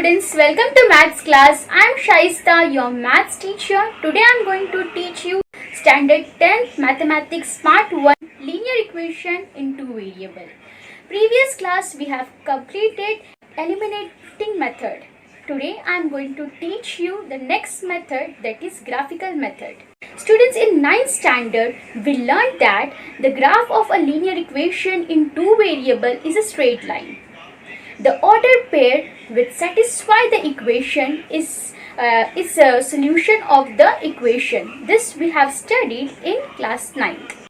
students, welcome to maths class. I am Shaista, your maths teacher. Today I am going to teach you standard 10th mathematics part 1 linear equation in two variable. Previous class we have completed eliminating method. Today I am going to teach you the next method, that is graphical method. Students, in 9th standard we learned that the graph of a linear equation in two variable is a straight line. The ordered pair which satisfy the equation is a solution of the equation. This we have studied in class 9th.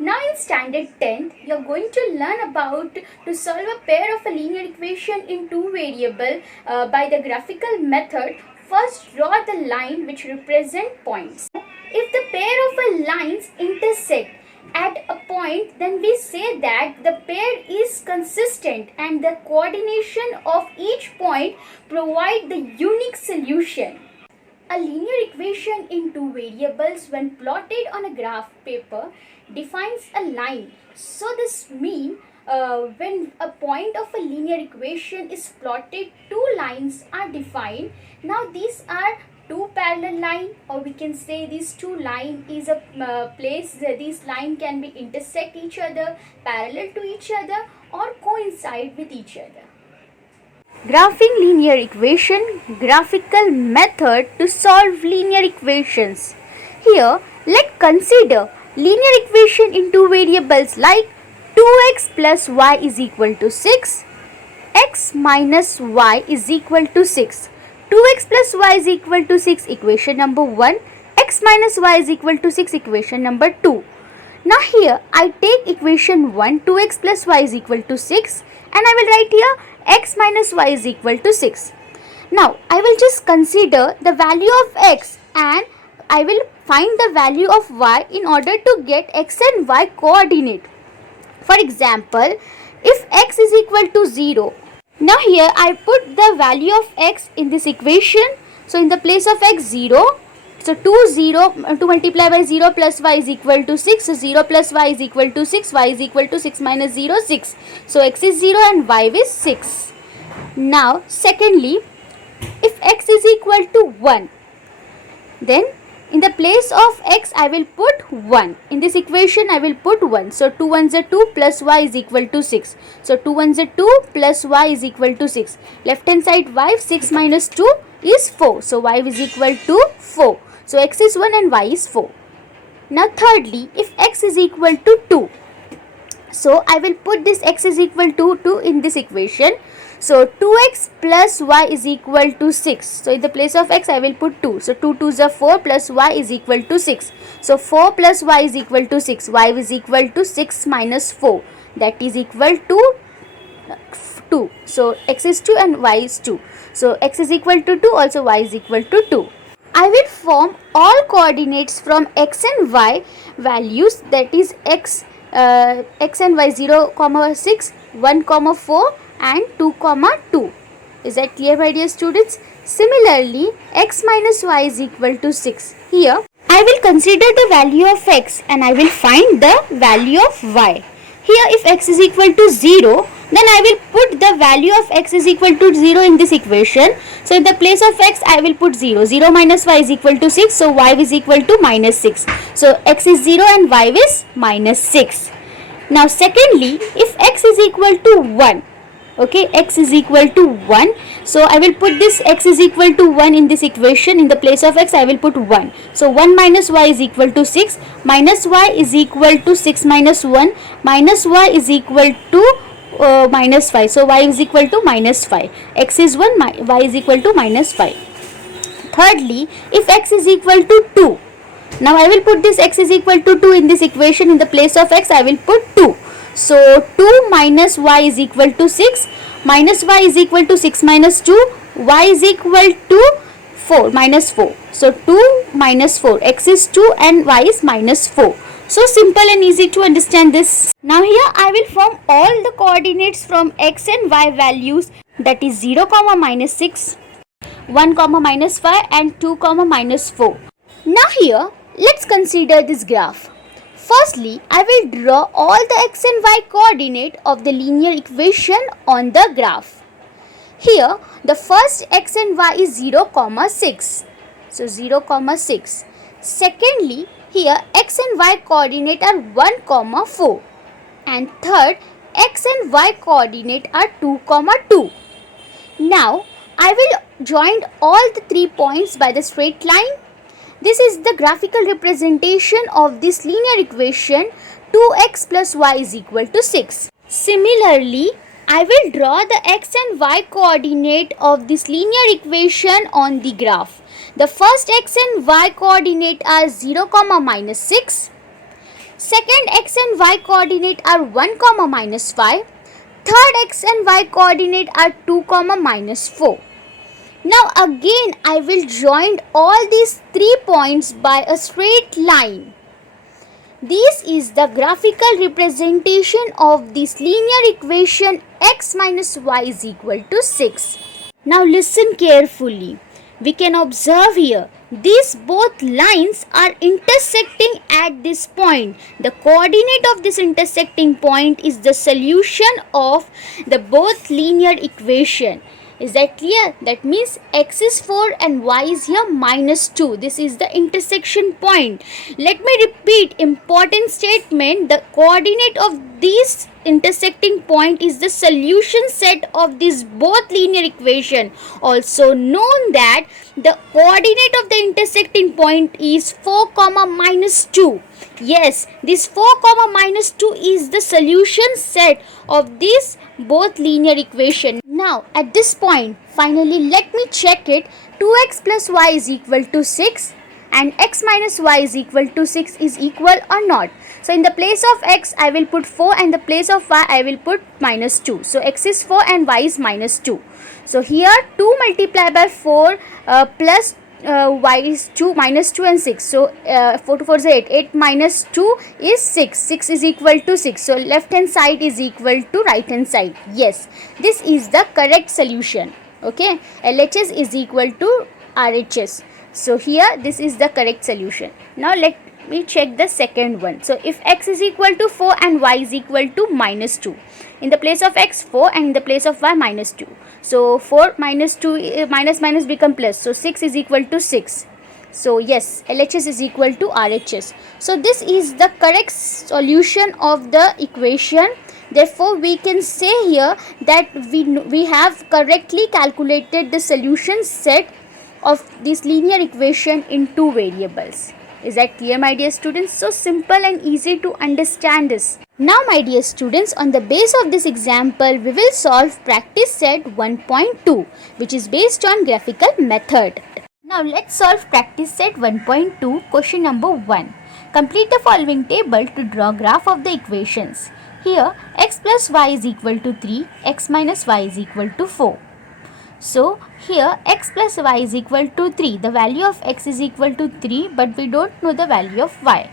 Now in standard 10th, you are going to learn about to solve a pair of a linear equation in two variable by the graphical method. First, draw the line which represent points. If the pair of a lines intersect at a point, then we say that the pair is consistent and the coordination of each point provide the unique solution. A linear equation in two variables when plotted on a graph paper defines a line. So this means when a point of a linear equation is plotted, two lines are defined. Now these are two parallel line, or we can say these two line is a place where these line can be intersect each other, parallel to each other, or coincide with each other. Graphing linear equation, graphical method to solve linear equations. Here let's consider linear equation in two variables like 2x plus y is equal to 6, x minus y is equal to 6. 2x plus y is equal to 6, equation number 1. X minus y is equal to 6, equation number 2. Now here I take equation 1, 2x plus y is equal to 6, and I will write here x minus y is equal to 6. Now I will just consider the value of x and I will find the value of y in order to get x and y coordinate. For example, if x is equal to 0, now here I put the value of x in this equation. So in the place of x 0, so 2 multiply by 0 plus y is equal to 6. So 0 plus y is equal to 6, y is equal to 6 minus 0, 6. So x is 0 and y is 6. Now secondly, if x is equal to 1, then in the place of x I will put 1. In this equation I will put 1. So 2 ones are 2 plus y is equal to 6. So 2 ones are 2 plus y is equal to 6. Left hand side y, 6 minus 2 is 4. So y is equal to 4. So x is 1 and y is 4. Now thirdly, if x is equal to 2, so I will put this x is equal to 2 in this equation. So 2x plus y is equal to 6. So in the place of x I will put 2. So 2 2s are 4 plus y is equal to 6. So 4 plus y is equal to 6. Y is equal to 6 minus 4. That is equal to 2. So x is 2 and y is 2. So x is equal to 2, also y is equal to 2. I will form all coordinates from x and y values, that is x and y 0, 6, 1, 4 and 2, 2. Is that clear, my dear students? Similarly, x minus y is equal to 6. Here I will consider the value of x and I will find the value of y. Here if x is equal to 0, then I will put the value of x is equal to 0 in this equation. So in the place of x I will put 0. 0 minus y is equal to 6. So y is equal to minus 6. So x is 0 and y is minus 6. Now secondly, if x is equal to 1, okay, x is equal to 1. So I will put this x is equal to 1 in this equation. In the place of x I will put 1. So 1 minus y is equal to 6. Minus y is equal to 6 minus 1. Minus y is equal to minus 5. So y is equal to minus 5. X is 1, y is equal to minus 5. Thirdly, if x is equal to 2, now I will put this x is equal to 2 in this equation. In the place of x I will put 2. So 2 minus y is equal to 6. Minus y is equal to 6 minus 2. Y is equal to 4 minus 4. So 2 minus 4. X is 2 and y is minus 4. So simple and easy to understand this. Now here I will form all the coordinates from x and y values, that is 0, minus 6, 1, minus 5 and 2, minus 4. Now here let's consider this graph. Firstly, I will draw all the x and y coordinate of the linear equation on the graph. Here the first x and y is 0, 6. So 0, 6. Secondly, here x and y coordinate are 1, 4. And third, x and y coordinate are 2, 2. Now I will join all the 3 points by the straight line. This is the graphical representation of this linear equation 2x plus y is equal to 6. Similarly, I will draw the x and y coordinate of this linear equation on the graph. The first x and y coordinate are 0, minus 6. Second x and y coordinate are 1, minus 5. Third x and y coordinate are 2, minus 4. Now again I will join all these 3 points by a straight line. This is the graphical representation of this linear equation x minus y is equal to 6. Now listen carefully. We can observe here these both lines are intersecting at this point. The coordinate of this intersecting point is the solution of the both linear equation. Is that clear? That means x is 4 and y is here minus 2. This is the intersection point. Let me repeat important statement. The coordinate of this intersecting point is the solution set of this both linear equation. Also known that the coordinate of the intersecting point is 4, minus 2. Yes, this 4, minus 2 is the solution set of this both linear equation. Now at this point, finally let me check it. 2x plus y is equal to 6 and x minus y is equal to 6 is equal or not. So in the place of x I will put 4 and the place of y I will put minus 2. So x is 4 and y is minus 2. So here 2 multiplied by 4 plus y is 2 minus 2 and 6. So 4 to 4 is 8. 8 minus 2 is 6. 6 is equal to 6. So left hand side is equal to right hand side. Yes, this is the correct solution. Okay, LHS is equal to RHS. So here this is the correct solution. Now let me check the second one. So if x is equal to 4 and y is equal to minus 2. In the place of x 4 and in the place of y minus 2. So 4 minus 2 minus minus become plus. So 6 is equal to 6. So yes, LHS is equal to RHS. So this is the correct solution of the equation. Therefore we can say here that we have correctly calculated the solution set of this linear equation in 2 variables. Is that clear, my dear students? So simple and easy to understand this. Now my dear students, on the base of this example we will solve practice set 1.2 which is based on graphical method. Now let's solve practice set 1.2 question number 1. Complete the following table to draw graph of the equations. Here x plus y is equal to 3, x minus y is equal to 4. So here x plus y is equal to 3. The value of x is equal to 3 but we don't know the value of y.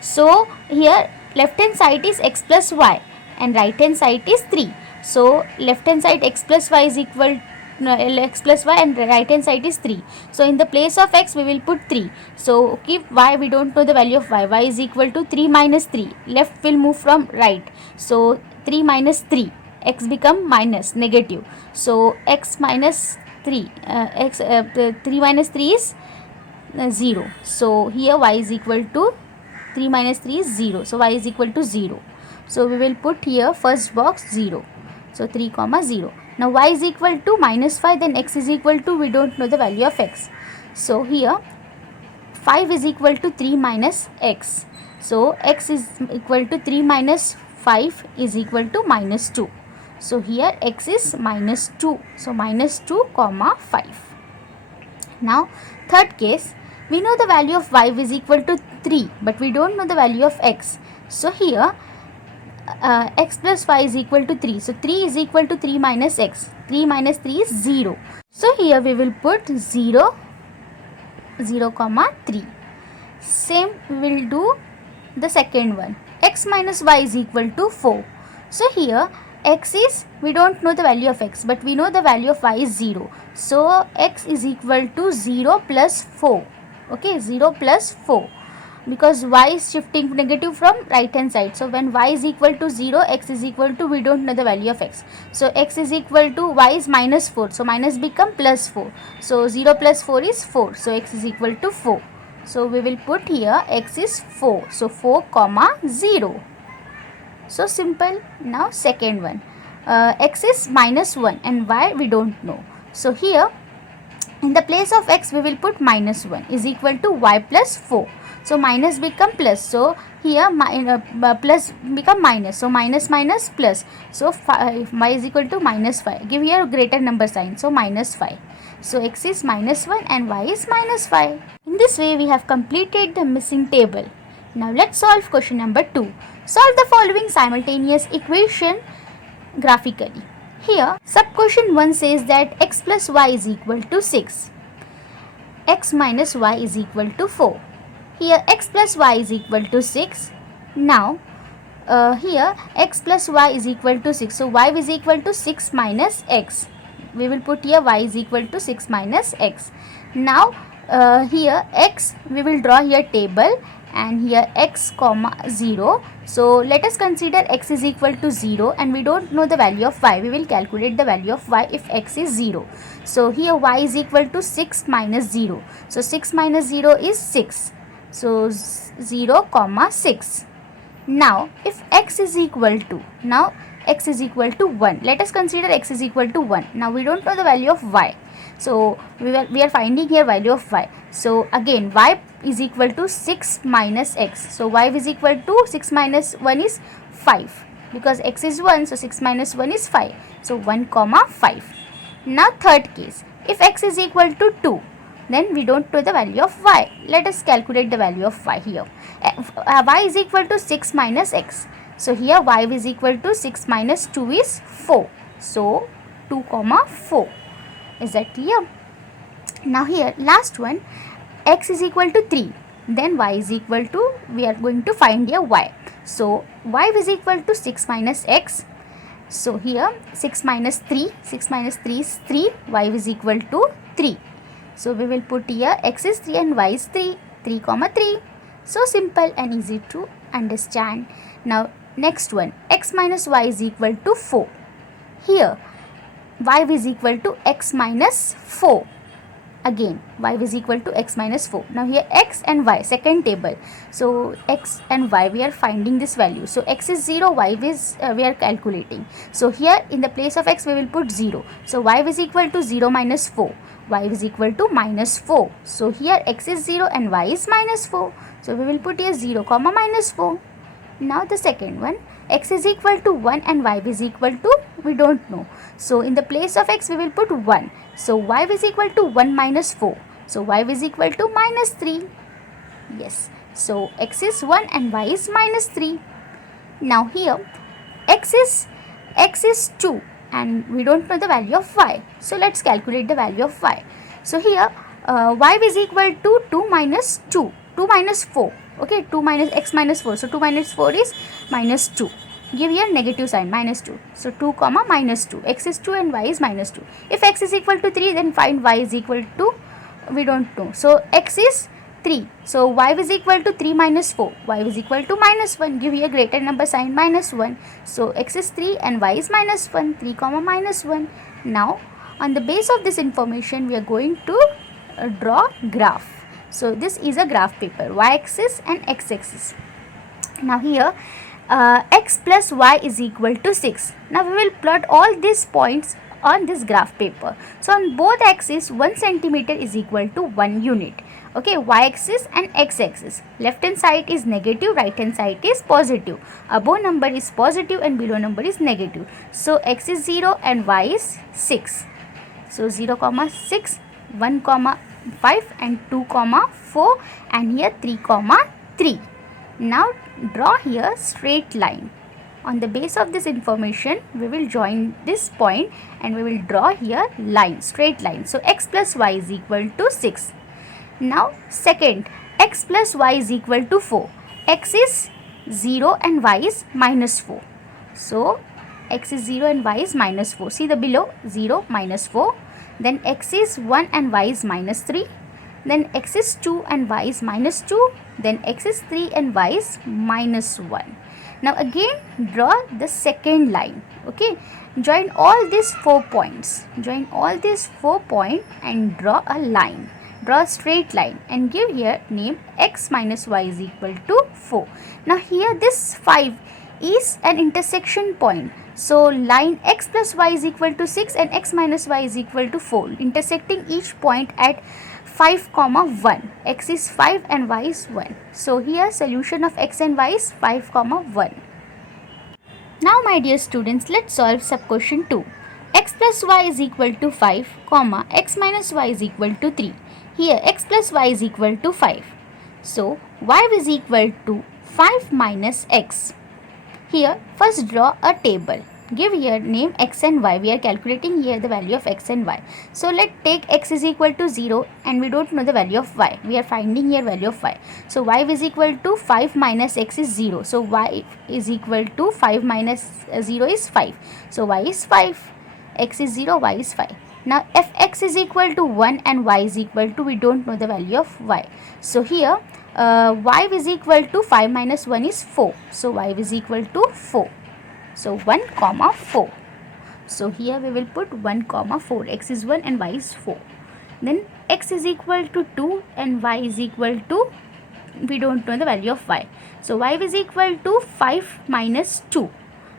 So here left hand side is x plus y and right hand side is 3. So left hand side x plus y is equal x plus y and right hand side is 3. So in the place of x we will put 3. So keep y, we don't know the value of y. Y is equal to 3 minus 3. Left will move from right. So 3 minus 3. X become minus negative. So x minus 3 3 minus 3 is 0. So here y is equal to 3 minus 3 is 0. So y is equal to 0. So we will put here first box 0. So 3 comma 0. Now y is equal to minus 5, then x is equal to, we don't know the value of x. So here 5 is equal to 3 minus x. So x is equal to 3 minus 5 is equal to minus 2. So here x is minus 2. So minus 2 comma 5. Now third case, we know the value of y is equal to 3 but we don't know the value of x. So here x plus y is equal to 3. So 3 is equal to 3 minus x. 3 minus 3 is 0. So here we will put 0, 0 comma 3. Same we will do the second one. X minus y is equal to 4. So here x is, we don't know the value of x but we know the value of y is 0. So x is equal to 0 plus 4. Okay, 0 plus 4. because y is shifting negative from right hand side. So when y is equal to 0, x is equal to, we don't know the value of x. So x is equal to, y is minus 4. So minus become plus 4. So 0 plus 4 is 4. So x is equal to 4. So we will put here x is 4. So 4 comma 0. So simple. Now second one. X is minus 1 and y we don't know. So here in the place of x we will put minus 1 is equal to y plus 4. So minus become plus. So here plus become minus. So minus minus plus. So y is equal to minus 5. Give here greater number sign. So minus 5. So x is minus 1 and y is minus 5. In this way we have completed the missing table. Now let's solve question number 2. Solve the following simultaneous equation graphically. Here sub question 1 says that x plus y is equal to 6. X minus y is equal to 4. Here x plus y is equal to 6. Now here x plus y is equal to 6. So y is equal to 6 minus x. We will put here y is equal to 6 minus x. Now here x, we will draw here table and here x comma 0. So let us consider x is equal to 0 and we don't know the value of y. We will calculate the value of y if x is 0. So here y is equal to 6 minus 0. So 6 minus 0 is 6. So 0 comma 6. Now if x is equal to, now x is equal to 1. Let us consider x is equal to 1. Now we don't know the value of y. So we are finding here value of y. So again y is equal to 6 minus x. So y is equal to 6 minus 1 is 5. Because x is 1, so 6 minus 1 is 5. So 1 comma 5. Now third case, if x is equal to 2, then we don't know the value of y. Let us calculate the value of y here. Y is equal to 6 minus x. So here y is equal to 6 minus 2 is 4. So 2 comma 4. Is that clear? Now here last one, x is equal to 3. Then y is equal to, we are going to find here y. So y is equal to 6 minus x. So here 6 minus 3. 6 minus 3 is 3. Y is equal to 3. So we will put here x is 3 and y is 3. 3 comma 3. So simple and easy to understand. Now next one, x minus y is equal to 4. Here y is equal to x minus 4. Again y is equal to x minus 4. Now here x and y, second table. So x and y, we are finding this value. So x is 0, y is we are calculating. So here in the place of x we will put 0. So y is equal to 0 minus 4. Y is equal to minus 4. So here x is 0 and y is minus 4. So we will put here 0 comma minus 4. Now the second one, x is equal to 1 and y is equal to, we don't know. So in the place of x we will put 1. So y is equal to 1 minus 4. So y is equal to minus 3. Yes. So x is 1 and y is minus 3. Now here x is 2 and we don't know the value of y. So let's calculate the value of y. So here y is equal to 2 minus 2. 2 minus 4. Okay, 2 minus x minus 4. So 2 minus 4 is minus 2. Give here negative sign, minus 2. So 2 comma minus 2. X is 2 and y is minus 2. If x is equal to 3, then find y is equal to, we don't know. So x is 3. So y is equal to 3 minus 4. Y is equal to minus 1. Give here greater number sign, minus 1. So x is 3 and y is minus 1. 3 comma minus 1. Now on the base of this information we are going to draw graph. So this is a graph paper, y-axis and x-axis. Now here x plus y is equal to 6. Now we will plot all these points on this graph paper. So on both axes 1 centimeter is equal to 1 unit. Okay, y-axis and x-axis. Left hand side is negative, right hand side is positive. Above number is positive and below number is negative. So x is 0 and y is 6. So 0 comma 6, 1 comma 5 and 2 comma 4 and here 3 comma 3. Now draw here straight line. On the base of this information we will join this point and we will draw here line, straight line. So x plus y is equal to 6. Now second, x plus y is equal to 4. X is 0 and y is minus 4. So x is 0 and y is minus 4. See the below, 0 minus 4. Then x is 1 and y is minus 3. then x is 2 and y is minus 2, then x is 3 and y is minus 1. Now again draw the second line. Okay, join all these 4 points, and draw a line, draw a straight line and give here name x minus y is equal to 4. Now here this 5 is an intersection point, so line x plus y is equal to 6 and x minus y is equal to 4, intersecting each point at 5, 1. X is 5 and y is 1. So here solution of x and y is 5, 1. Now my dear students, let's solve sub question 2. X plus y is equal to 5, x minus y is equal to 3. Here x plus y is equal to 5. So y is equal to 5 minus x. Here first draw a table. Give here name x and y. We are calculating here the value of x and y. So let take x is equal to 0 and we don't know the value of y. We are finding here value of y. So y is equal to 5 minus x is 0. So y is equal to 5 minus 0 is 5. So y is 5. X is 0, y is 5. Now if x is equal to 1 and y is equal to, we don't know the value of y. So here y is equal to 5 minus 1 is 4. So y is equal to 4. So 1, 4. So here we will put 1, 4. X is 1 and y is 4. Then x is equal to 2 and y is equal to, we don't know the value of y. So y is equal to 5 minus 2.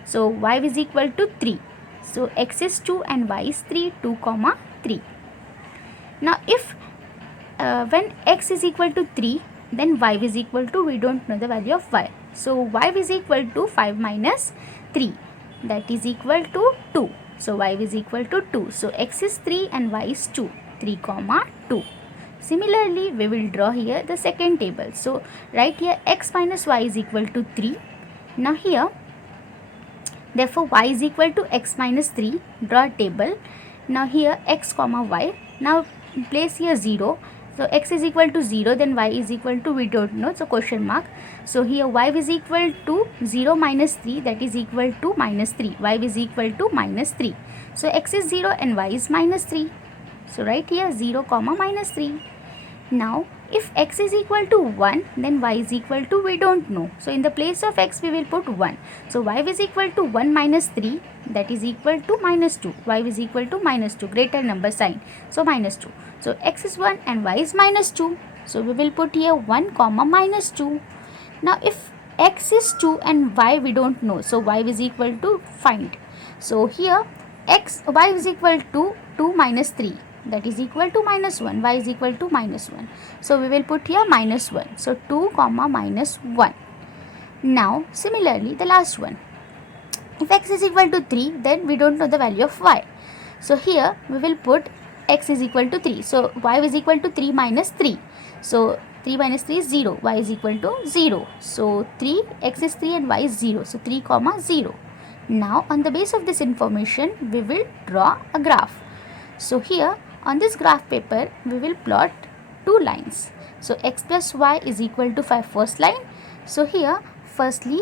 So y is equal to 3. So x is 2 and y is 3, 2, 3. Now if when x is equal to 3, then y is equal to, we don't know the value of y. So y is equal to 5 minus 3, that is equal to 2. So y is equal to 2. So x is 3 and y is 2, 3, 2. Similarly, we will draw here the second table. So right here x minus y is equal to 3. Now here, therefore y is equal to x minus 3. Draw a table. Now here x, y. Now place here 0. So x is equal to 0, then y is equal to, we don't know, so question mark. So here y is equal to 0 minus 3, that is equal to minus 3. Y is equal to minus 3. So x is 0 and y is minus 3. So right here 0, minus 3. Now if x is equal to 1, then y is equal to, we don't know. So in the place of x we will put 1. So y is equal to 1 minus 3, that is equal to minus 2. Y is equal to minus 2, greater number sign. So minus 2. So x is 1 and y is minus 2. So we will put here 1, minus 2. Now if x is 2 and y we don't know. So y is equal to, find. So here y is equal to 2 minus 3. That is equal to minus 1. Y is equal to minus 1. So we will put here minus 1. So 2, minus 1. Now similarly the last one. If x is equal to 3, then we don't know the value of y. So here we will put x is equal to 3. So y is equal to 3 minus 3. So 3 minus 3 is 0. Y is equal to 0. So 3, x is 3 and y is 0. So 3, 0. Now on the base of this information, we will draw a graph. So here on this graph paper, we will plot two lines. So x plus y is equal to 5, first line. So here firstly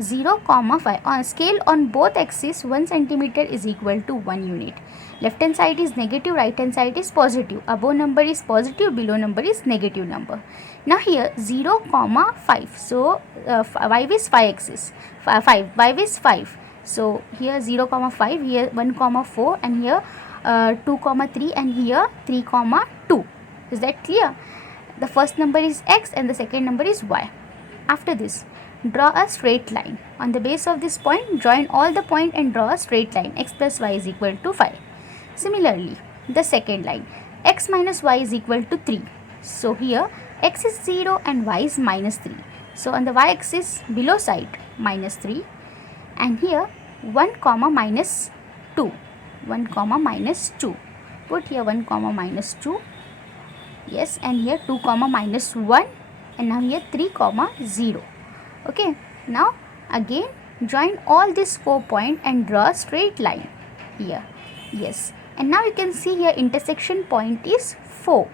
0, 5. On a scale on both axes, 1 centimeter is equal to 1 unit. Left hand side is negative, right hand side is positive. Above number is positive, below number is negative number. Now here 0, 5. So y is 5 axis. 5. Y is 5. So here 0, 5. Here 1, 4. And here 2, 3. And here 3, 2. Is that clear? The first number is x and the second number is y. After this, draw a straight line. On the base of this point, join all the point and draw a straight line. X plus y is equal to 5. Similarly, the second line, x minus y is equal to 3. So here x is 0 and y is minus 3. So on the y-axis below side, minus 3. And here 1, minus 2. 1, minus 2. Put here 1, minus 2. Yes, and here 2, minus 1. And now here 3, 0. Okay, now again join all these 4 points and draw a straight line here. Yes, and now you can see here intersection point is 4.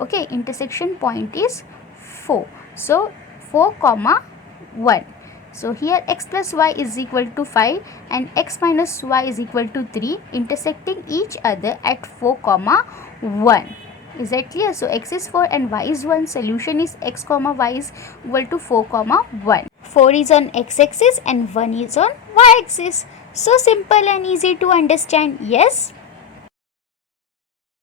Okay, intersection point is 4. So 4, 1. So here x plus y is equal to 5 and x minus y is equal to 3, intersecting each other at 4, 1. Is that clear? So x is 4 and y is 1. Solution is x comma y is equal to 4 comma 1. 4 is on x-axis and 1 is on y-axis. So simple and easy to understand. Yes.